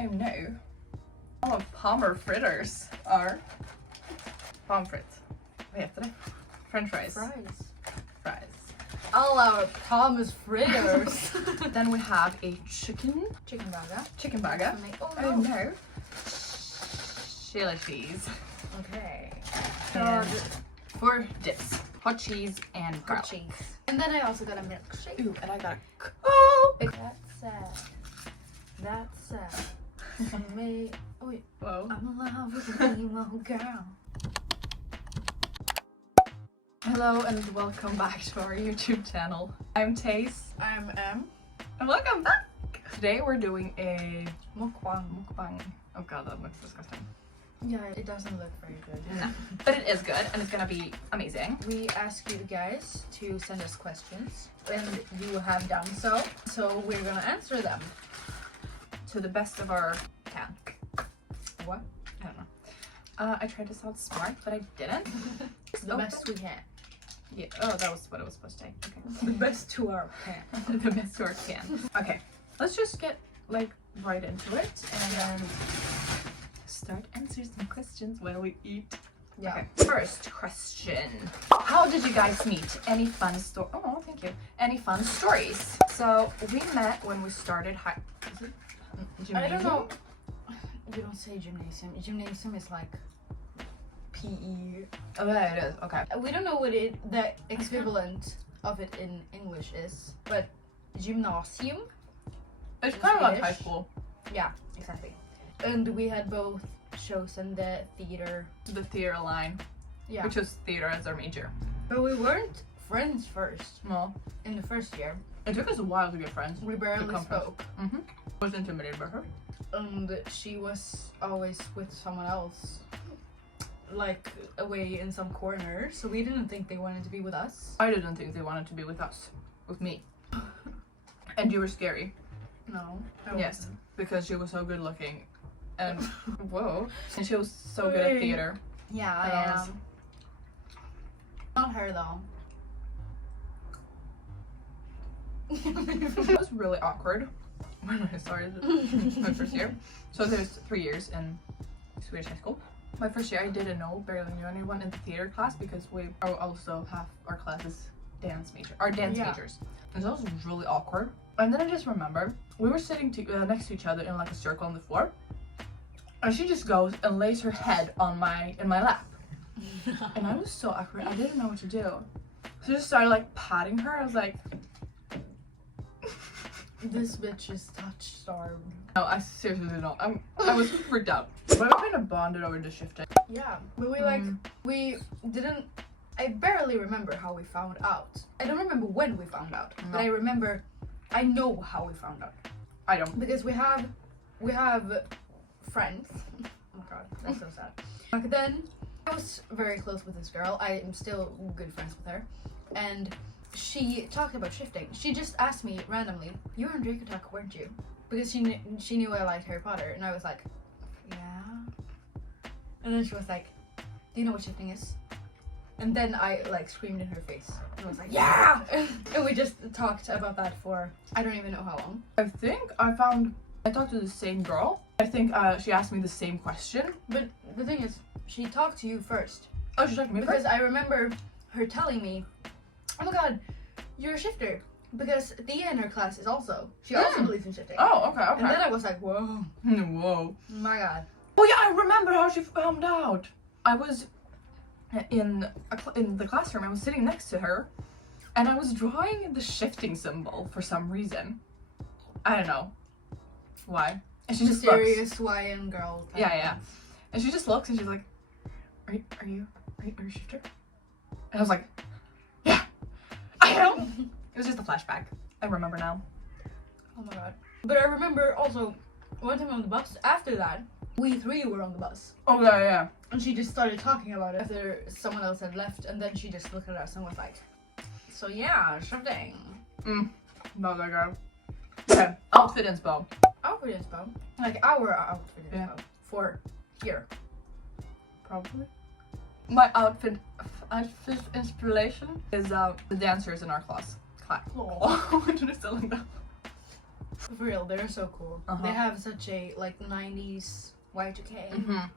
Oh no. All of Palmer fritters are pommes frites. Vad heter det? French fries. Fries. All our Thomas fritters. Then we have a chicken burger. Oh no. Chili cheese. Okay. And for dips, hot cheese and garlic. Cheese. And then I also got a milkshake. Ooh, and I got a Coke. That's me. Oh, wait. Whoa. I'm in love with a emo girl. Hello and welcome back to our YouTube channel. I'm Tace. I'm M. And welcome back. Today we're doing a Mukbang. Oh god, that looks disgusting. Yeah, it doesn't look very good. No. But it is good and it's gonna be amazing. We ask you guys to send us questions and you have done so. So we're gonna answer them. To the best of our can. What? I don't know. I tried to sound smart, but I didn't. The best we can. Yeah. Oh, that was what it was supposed to say. Okay. The best to our can. The best to our can. Okay. Let's just get like right into it and then start answering some questions while we eat. Yeah. Okay. First question. How did you guys meet? Any fun Oh, thank you. Any fun stories? So we met when we started high. Is it? I don't know. You don't say gymnasium. Gymnasium is like PE. Oh yeah, it is. Okay. We don't know what the equivalent of it in English is, but gymnasium. It's kind of like Swedish. high school. Yeah, exactly. And we had both chosen the theater. The theater line. Yeah. We chose theater as our major. But we weren't friends first. No. In the first year. It took us a while to get friends. We barely spoke. Mm-hmm. I was intimidated by her. And she was always with someone else. Like away in some corner. So we didn't think they wanted to be with us. I didn't think they wanted to be with us. With me. And you were scary. No. Yes. Because she was so good looking. And whoa. And she was so good at theater. Yeah, And I I was- am. Not her though. It was really awkward when I started my first year. So there's 3 years in Swedish high school. My first year I didn't barely knew anyone in the theater class because we also half our class is dance majors. And so it was really awkward. And then I just remember we were sitting next to each other in like a circle on the floor. And she just goes and lays her head in my lap. And I was so awkward. I didn't know what to do. So I just started like patting her. I was like, This bitch is touch starved. no, I seriously did not. I was freaked out. But we kind of bonded over the shifting. Yeah, but we didn't. I barely remember how we found out. I don't remember when we found out, but I know how we found out. I don't. Because we have friends. Oh my god, that's so sad. Back then, I was very close with this girl. I am still good friends with her, and she talked about shifting. She just asked me randomly, "You were in Draco Talk, weren't you?" Because she knew I liked Harry Potter, and I was like, "Yeah." And then she was like, "Do you know what shifting is?" And then I like screamed in her face, and I was like, "Yeah!" And we just talked about that for I don't even know how long. I think I talked to the same girl. I think she asked me the same question. But the thing is, she talked to you first. Oh, she talked to me Because first? I remember her telling me, "Oh my god, you're a shifter." Because Thea in her class is also. She also believes in shifting. Oh, okay. And then I was like, whoa. Whoa. My god. Oh yeah, I remember how she found out. I was in the classroom. I was sitting next to her, and I was drawing the shifting symbol for some reason. I don't know why. And she just looks. Mysterious YN girl. Yeah. And she just looks and she's like, Are you a shifter? And I was like, yeah, I am. It was just a flashback. I remember now. Oh my god. But I remember also one time on the bus. After that, we three were on the bus. Oh yeah. And she just started talking about it after someone else had left. And then she just looked at us and was like, "So yeah, shifting." Not that girl. Okay, outfit inspo. Outfit inspo. Like our outfit inspo. Yeah. For here. Probably. My outfit inspiration is the dancers in our class. Oh. Why did I sound like that? For real, they're so cool. Uh-huh. They have such a like 90s Y2K.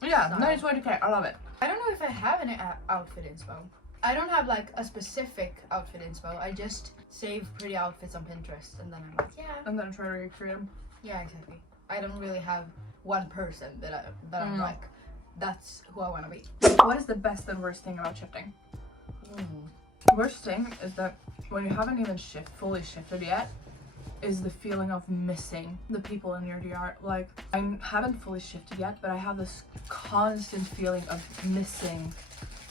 Yeah, Style. nice way to care. I love it. I don't know if I have any outfit inspo. I don't have like a specific outfit inspo. I just save pretty outfits on Pinterest and then I'm like, yeah. And then try to recreate them. Yeah, exactly. I don't really have one person that I'm like, that's who I want to be. What is the best and worst thing about shifting? Worst thing is that when you haven't even fully shifted yet, is the feeling of missing the people in your DR. Like, I haven't fully shifted yet, but I have this constant feeling of missing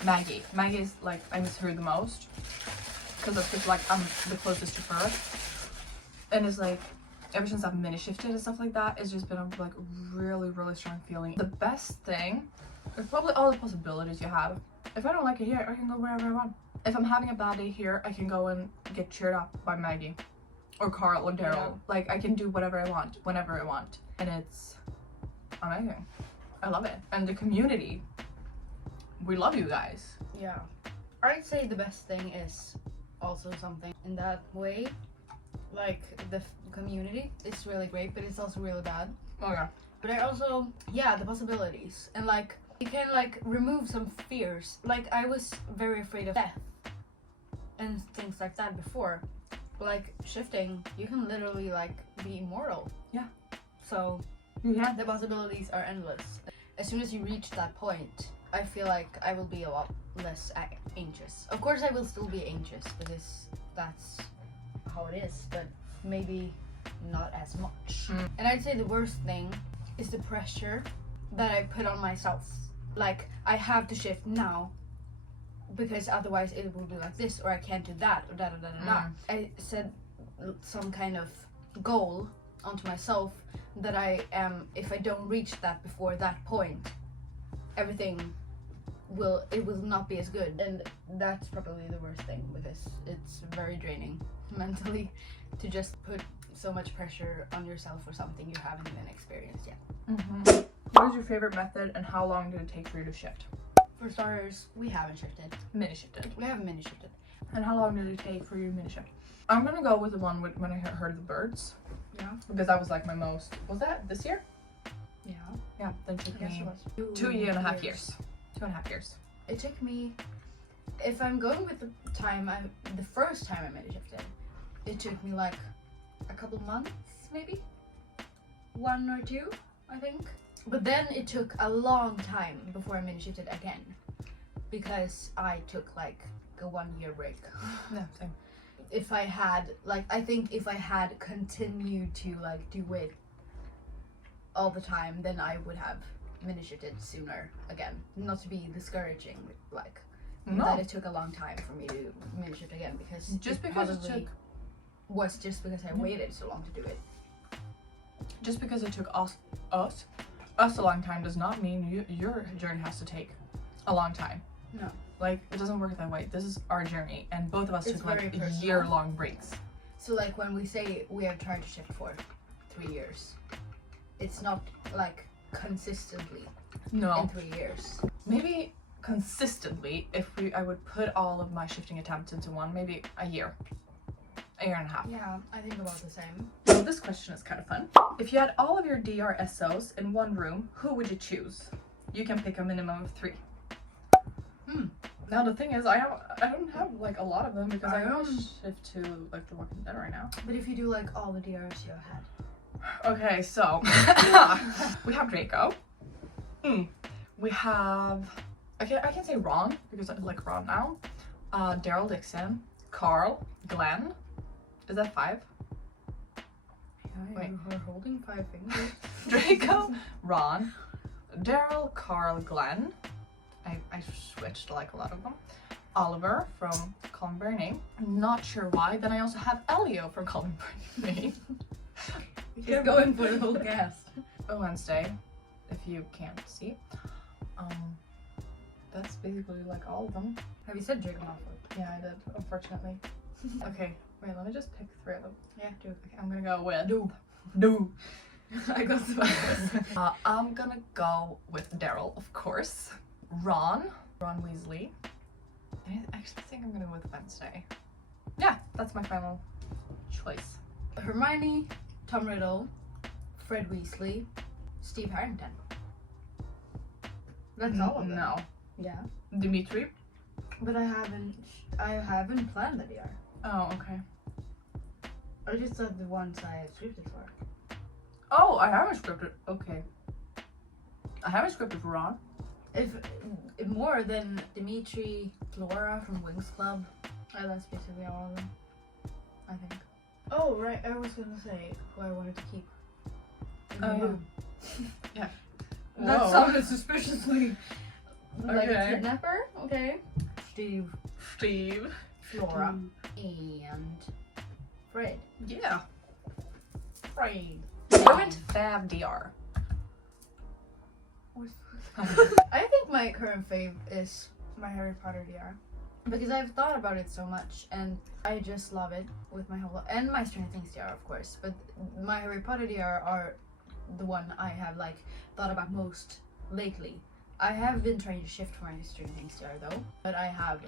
Maggie. Maggie is like, I miss her the most because that's just like I'm the closest to her. And it's like, ever since I've mini shifted and stuff like that, it's just been a like really, really strong feeling. The best thing is probably all the possibilities you have. If I don't like it here, I can go wherever I want. If I'm having a bad day here, I can go and get cheered up by Maggie or Carl or Daryl. Yeah. Like, I can do whatever I want, whenever I want. And it's amazing. I love it. And the community, we love you guys. Yeah. I'd say the best thing is also something in that way. Like, the community is really great, but it's also really bad. Oh yeah. But I also, yeah, the possibilities. And like, you can like remove some fears. Like, I was very afraid of death and things like that before. But like, shifting, you can literally like be immortal. Yeah. So, Yeah. the possibilities are endless. As soon as you reach that point, I feel like I will be a lot less anxious. Of course, I will still be anxious because that's how it is, but maybe not as much. And I'd say the worst thing is the pressure that I put on myself. Like, I have to shift now because otherwise it will be like this, or I can't do that, or da da da da da. I set some kind of goal onto myself that I am, if I don't reach that before that point, everything will not be as good. And that's probably the worst thing because it's very draining mentally to just put so much pressure on yourself for something you haven't even experienced yet. What is your favorite method and how long did it take for you to shift? For starters, we haven't shifted. Mini shifted. We haven't mini shifted. And how long did it take for you to mini shift? I'm gonna go with the one when I heard the birds. Yeah. Because that was like my most, was that this year? Yeah. Yeah, that took Yes, me it was. 2.5 years. 2.5 years. It took me, if I'm going with the time, the first time I mini shifted, it took me like a couple months, maybe 1 or 2, I think. But then it took a long time before I mini shifted again, because I took like a 1 year break. No, same. If I had I think if I had continued to like do it all the time, then I would have mini shifted sooner again. Not to be discouraging, like that it took a long time for me to mini shift again, because Just because it probably took was just because I waited so long to do it. Just because it took us a long time does not mean your journey has to take a long time. No. Like, it doesn't work that way. This is our journey, and both of us It's took like very personal. year-long breaks. So like when we say we have tried to shift for 3 years, it's not like consistently No, in 3 years. maybe consistently. I would put all of my shifting attempts into one, maybe a year and a half. Yeah, I think about the same. So this question is kind of fun. If you had all of your DRSOs in one room, who would you choose? You can pick a minimum of 3. Now the thing is, I don't have like a lot of them because I only shift to like The Walking Dead right now. But if you do like all the DRs you had. Okay, so we have Draco. We have I can say Ron because I like Ron now. Daryl Dixon, Carl, Glenn. Is that 5? Wait. We're holding 5 fingers. Draco, Ron, Daryl, Carl, Glenn. I switched like a lot of them. Oliver from Call Me By Your Name. Not sure why. Then I also have Elio from Call Me By Your Name. He's going for the whole cast. Wednesday, if you can't see. That's basically like all of them. Have you said Draco Malfoy? Yeah, I did, unfortunately. Okay, wait, let me just pick 3 of them. Yeah, do it. Okay, I'm gonna go with Do. I got some. I'm gonna go with Daryl, of course. Ron Weasley. I actually think I'm gonna go with Wednesday. Yeah, that's my final choice. Hermione, Tom Riddle, Fred Weasley, Steve Harrington. That's all of them. No. Yeah. Dimitri? But I haven't planned that yet. Oh, okay. I just thought the ones I had scripted for. Oh, I haven't scripted. Okay. I haven't scripted for Ron. If more than Dimitri, Flora from Wings Club. That's basically all of them, I think. Oh, right. I was gonna say who I wanted to keep. Oh, yeah. That Whoa. sounded suspiciously like a Okay. kidnapper. Okay. Steve, Flora, and Fred. Yeah. Fred. Current Fab DR. I think my current fave is my Harry Potter DR. Because I've thought about it so much and I just love it with my whole and my Stranger Things DR of course. But my Harry Potter DR are the one I have like thought about most lately. I have been trying to shift my Stranger Things DR though, but I have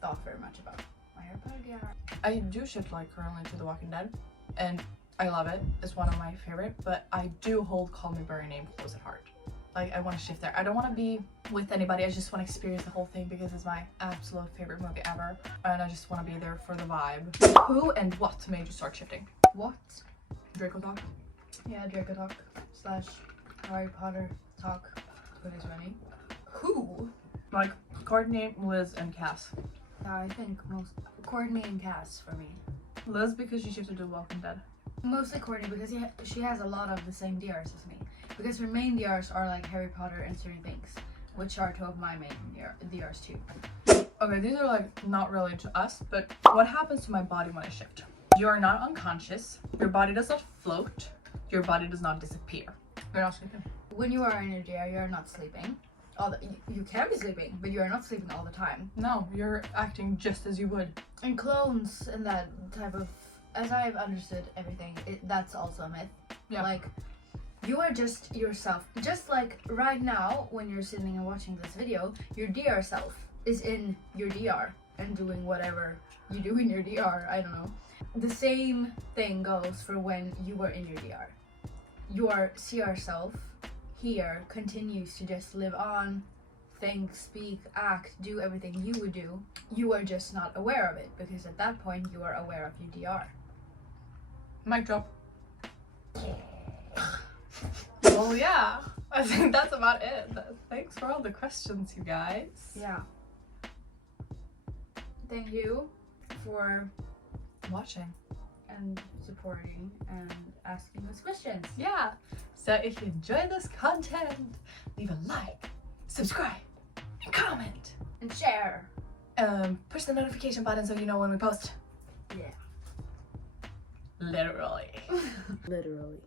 thought very much about my Harry Potter DR. I do shift like currently to The Walking Dead, and I love it. It's one of my favorite, but I do hold Call Me by Your Name close at heart. Like, I want to shift there. I don't want to be with anybody. I just want to experience the whole thing because it's my absolute favorite movie ever. And I just want to be there for the vibe. Who and what made you start shifting? What? Draco Talk? Yeah, Draco Talk / Harry Potter Talk 2020. Who? Like, Courtney, Liz, and Cass. I think most Courtney and Cass for me. Liz because she shifted to Walking Dead. Mostly Courtney because she has a lot of the same DRs as me. Because her main DRs are like Harry Potter and Stranger Things, which are two of my main DRs too. Okay, these are like not related to us, but what happens to my body when I shift? You are not unconscious. Your body does not float. Your body does not disappear. You're not sleeping. When you are in a DR, you are not sleeping. You can be sleeping, but you are not sleeping all the time. No, you're acting just as you would. And clones and that type of, as I've understood everything, that's also a myth. Yeah. Like, you are just yourself. Just like right now, when you're sitting and watching this video, your DR self is in your DR and doing whatever you do in your DR. I don't know. The same thing goes for when you were in your DR. Your CR self here continues to just live on, think, speak, act, do everything you would do. You are just not aware of it because at that point you are aware of your DR. Mic drop. Well, yeah, I think that's about it. Thanks for all the questions, you guys. Yeah. Thank you for Watching. and supporting and asking us questions. Yeah. So if you enjoy this content, leave a like, subscribe, and comment. And share. Push the notification button so you know when we post. Yeah. Literally. Literally.